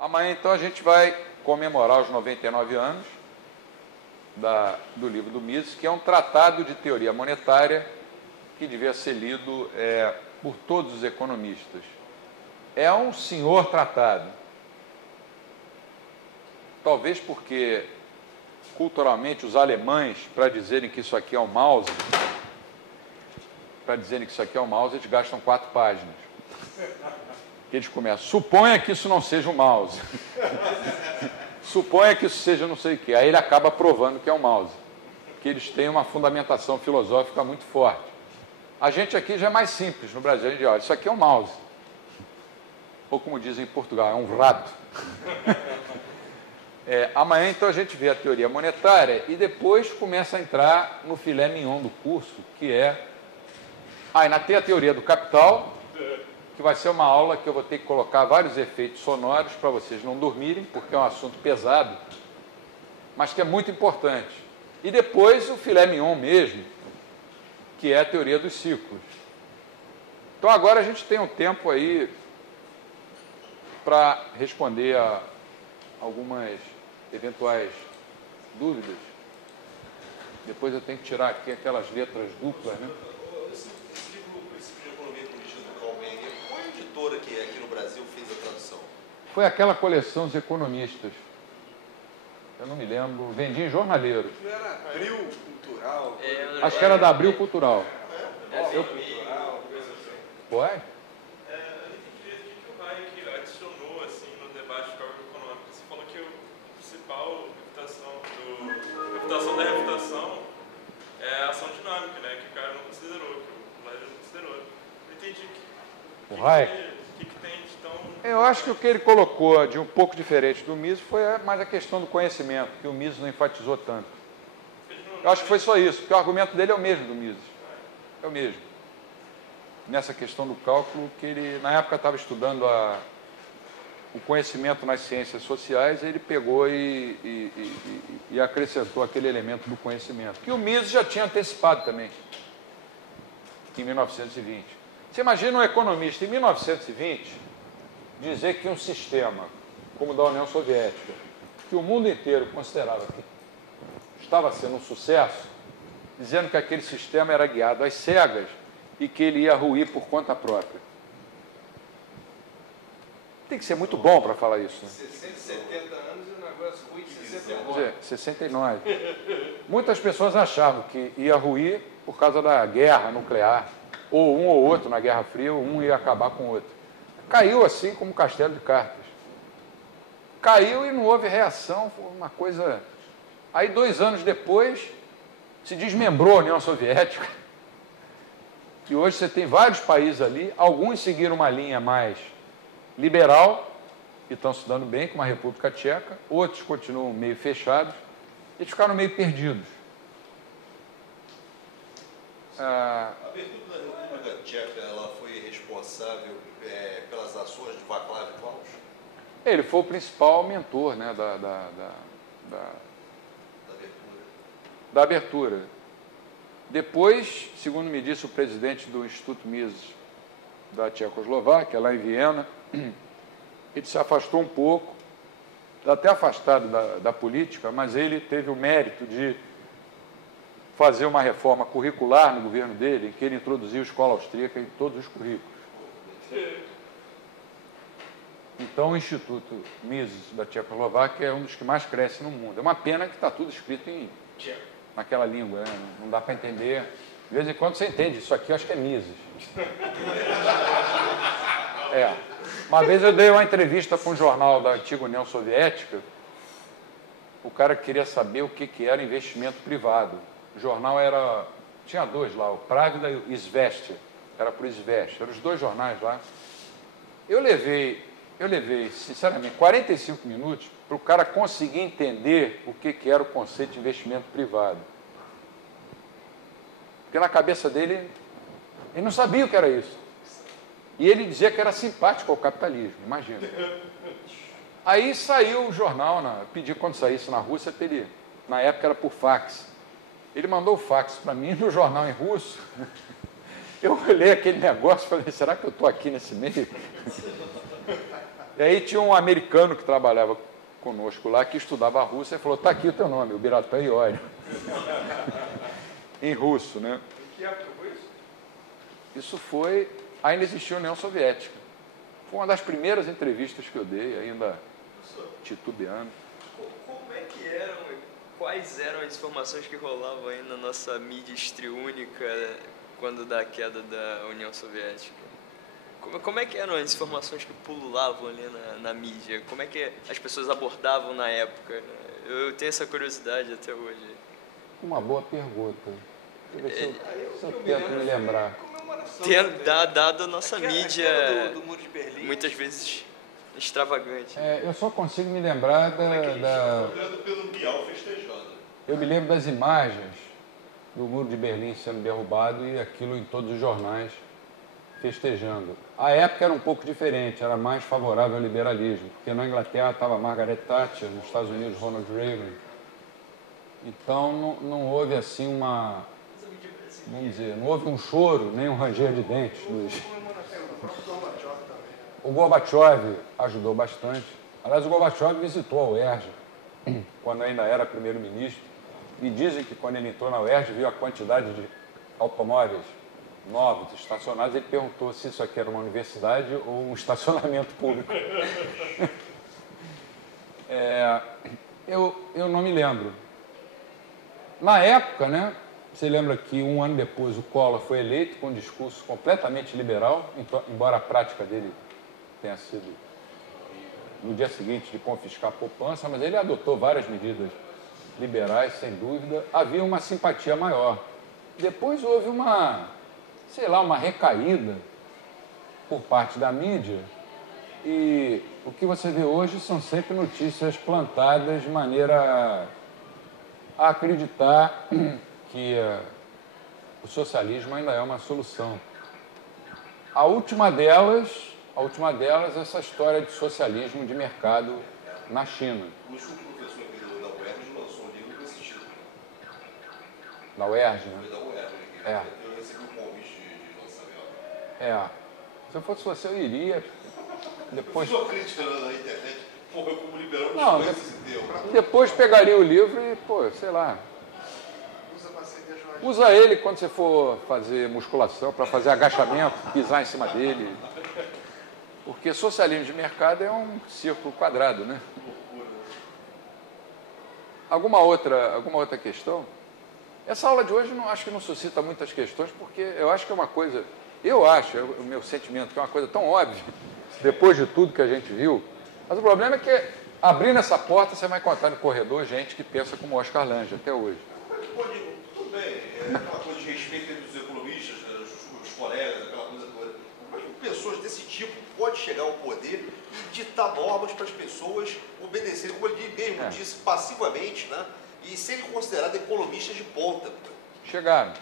Amanhã, então, a gente vai comemorar os 99 anos do livro do Mises, que é um tratado de teoria monetária que devia ser lido por todos os economistas. É um senhor tratado. Talvez porque, culturalmente, os alemães, para dizerem que isso aqui é um mouse, eles gastam 4 páginas. Eles começam, suponha que isso não seja um mouse. Suponha que isso seja não sei o quê. Aí ele acaba provando que é um mouse. Que eles têm uma fundamentação filosófica muito forte. A gente aqui já é mais simples no Brasil. A gente diz, olha, isso aqui é um mouse. Ou como dizem em Portugal, é um rato. Amanhã, então, a gente vê a teoria monetária e depois começa a entrar no filé mignon do curso, que é... ainda tem a teoria do capital, que vai ser uma aula que eu vou ter que colocar vários efeitos sonoros para vocês não dormirem, porque é um assunto pesado, mas que é muito importante. E depois o filé mignon mesmo, que é a teoria dos ciclos. Então agora a gente tem um tempo aí para responder a algumas eventuais dúvidas. Depois eu tenho que tirar aqui aquelas letras duplas, né? Que aqui no Brasil fez a tradução? Foi aquela coleção Os Economistas. Eu não me lembro. Vendi em jornaleiro. Não era Abril Cultural? Acho que era da Abril Cultural. Cultural, coisa assim. Foi? Eu não entendi o que o Hayek adicionou assim, no debate econômico. Você falou que a principal refutação da refutação é a ação dinâmica, né? Que o cara não considerou, que o Lázaro não considerou. Eu entendi o Hayek. O que tem de tão... Eu acho que o que ele colocou de um pouco diferente do Mises foi mais a questão do conhecimento, que o Mises não enfatizou tanto. Eu acho que foi só isso, porque o argumento dele é o mesmo do Mises. É o mesmo. Nessa questão do cálculo, que ele, na época, estava estudando o conhecimento nas ciências sociais, ele pegou e acrescentou aquele elemento do conhecimento, que o Mises já tinha antecipado também, em 1920. Você imagina um economista em 1920 dizer que um sistema como o da União Soviética, que o mundo inteiro considerava que estava sendo um sucesso, dizendo que aquele sistema era guiado às cegas e que ele ia ruir por conta própria. Tem que ser muito bom para falar isso, né? 60, 70 anos e o negócio ruim de 69. Quer dizer, 69. Muitas pessoas achavam que ia ruir por causa da guerra nuclear, ou um ou outro na Guerra Fria, ou um ia acabar com o outro. Caiu assim como um castelo de cartas. Caiu e não houve reação, foi uma coisa... Aí, 2 anos depois, se desmembrou a União Soviética, e hoje você tem vários países ali, alguns seguiram uma linha mais liberal, e estão se dando bem, como a República Tcheca, outros continuam meio fechados, eles ficaram meio perdidos. A abertura da República Tcheca, ela foi responsável pelas ações de Václav Klaus? Ele foi o principal mentor, né, da abertura. Depois, segundo me disse o presidente do Instituto Mises da Tchecoslováquia, lá em Viena, ele se afastou um pouco, está até afastado da política, mas ele teve o mérito de fazer uma reforma curricular no governo dele, em que ele introduziu a escola austríaca em todos os currículos. Então, o Instituto Mises da Tchecoslováquia é um dos que mais cresce no mundo. É uma pena que está tudo escrito naquela língua, né? Não dá para entender. De vez em quando você entende, isso aqui eu acho que é Mises. Uma vez eu dei uma entrevista para um jornal da antiga União Soviética, o cara queria saber o que era investimento privado. O jornal tinha 2 lá, o Pravda e o Izvestia, era para o Izvestia, eram os 2 jornais lá. Eu levei, sinceramente, 45 minutos para o cara conseguir entender o que era o conceito de investimento privado. Porque na cabeça dele, ele não sabia o que era isso. E ele dizia que era simpático ao capitalismo, imagina. Aí saiu o jornal, pedi quando saísse na Rússia, na época era por fax. Ele mandou o fax para mim no jornal em russo. Eu olhei aquele negócio e falei, será que eu estou aqui nesse meio? E aí tinha um americano que trabalhava conosco lá, que estudava a Rússia, e falou, está aqui o teu nome, o Biratan Iori. Em russo, né? Em que época foi isso? Isso foi... Ainda existia a União Soviética. Foi uma das primeiras entrevistas que eu dei, ainda titubeando. Como é que eram, quais eram as informações que rolavam aí na nossa mídia histriônica quando da queda da União Soviética? Como é que eram as informações que pululavam ali na mídia? Como é que as pessoas abordavam na época? Eu tenho essa curiosidade até hoje. Uma boa pergunta. Deixa eu ver se eu tento me lembrar. Dado a nossa mídia, do Muro de Berlim. muitas vezes extravagante. Eu só consigo me lembrar Pelo Bial festejando. Eu me lembro das imagens do Muro de Berlim sendo derrubado e aquilo em todos os jornais festejando. A época era um pouco diferente, era mais favorável ao liberalismo, porque na Inglaterra estava Margaret Thatcher, nos Estados Unidos Ronald Reagan. Então não houve assim vamos dizer, não houve um choro, nem um ranger de dentes. O Gorbachev ajudou bastante. Aliás, o Gorbachev visitou a UERJ, quando ainda era primeiro-ministro, e dizem que quando ele entrou na UERJ, viu a quantidade de automóveis novos, estacionados, ele perguntou se isso aqui era uma universidade ou um estacionamento público. Eu não me lembro. Na época, né, você lembra que um ano depois o Collor foi eleito com um discurso completamente liberal, embora a prática dele tenha sido no dia seguinte de confiscar a poupança, mas ele adotou várias medidas liberais, sem dúvida. Havia uma simpatia maior. Depois houve uma recaída por parte da mídia, e o que você vê hoje são sempre notícias plantadas de maneira a acreditar que o socialismo ainda é uma solução. A última delas, essa história de socialismo de mercado na China. O último professor aqui da UERJ lançou um livro com esse título. Da UERJ, né? Foi da UERJ. Eu recebi um convite de lançamento. Se eu fosse você, eu iria. Depois... Eu sou crítica na internet. Porra, eu como liberal não, não esse tempo. Depois pegaria o livro e, sei lá. Usa ele quando você for fazer musculação, para fazer agachamento, pisar em cima dele. Porque socialismo de mercado é um círculo quadrado, né? Alguma outra questão? Essa aula de hoje acho que não suscita muitas questões, porque eu acho que é uma coisa... o meu sentimento, que é uma coisa tão óbvia, depois de tudo que a gente viu. Mas o problema é que, abrindo essa porta, você vai encontrar no corredor gente que pensa como Oscar Lange, até hoje. Tudo bem, aquela coisa de respeito entre os economistas, os colegas, aquela coisa toda. Mas pessoas desse tipo podem chegar ao poder e ditar normas para as pessoas obedecerem, como ele mesmo disse, passivamente, né? E serem considerados economistas de ponta. Chegaram.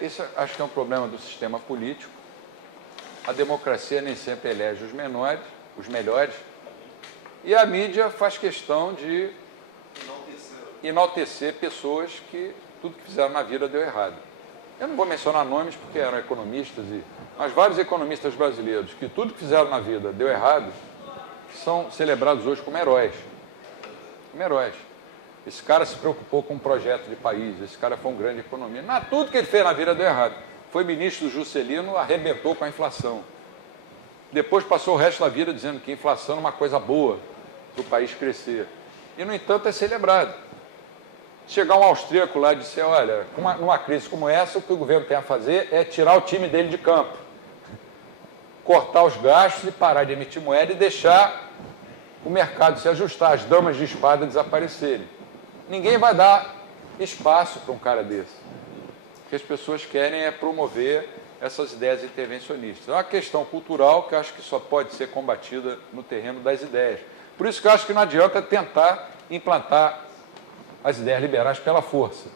Esse acho que é um problema do sistema político. A democracia nem sempre elege os melhores, e a mídia faz questão de enaltecer pessoas que tudo que fizeram na vida deu errado. Eu não vou mencionar nomes porque eram economistas, mas vários economistas brasileiros que tudo que fizeram na vida deu errado são celebrados hoje como heróis. Esse cara se preocupou com um projeto de país, esse cara foi um grande economista. Tudo que ele fez na vida deu errado. Foi ministro do Juscelino, arrebentou com a inflação. Depois passou o resto da vida dizendo que a inflação é uma coisa boa para o país crescer. E, no entanto, é celebrado. Chegar um austríaco lá e dizer, olha, numa crise como essa, o que o governo tem a fazer é tirar o time dele de campo, cortar os gastos e parar de emitir moeda e deixar o mercado se ajustar, as damas de espada desaparecerem. Ninguém vai dar espaço para um cara desse. O que as pessoas querem é promover essas ideias intervencionistas. É uma questão cultural que eu acho que só pode ser combatida no terreno das ideias. Por isso que eu acho que não adianta tentar implantar as ideias liberais pela força.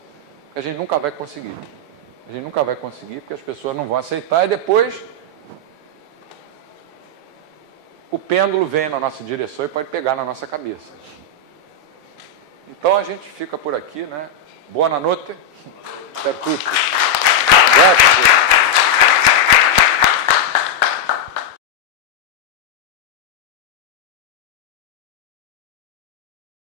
Porque a gente nunca vai conseguir. Porque as pessoas não vão aceitar e depois o pêndulo vem na nossa direção e pode pegar na nossa cabeça. Então a gente fica por aqui, né? Boa noite. Até tudo. Graças.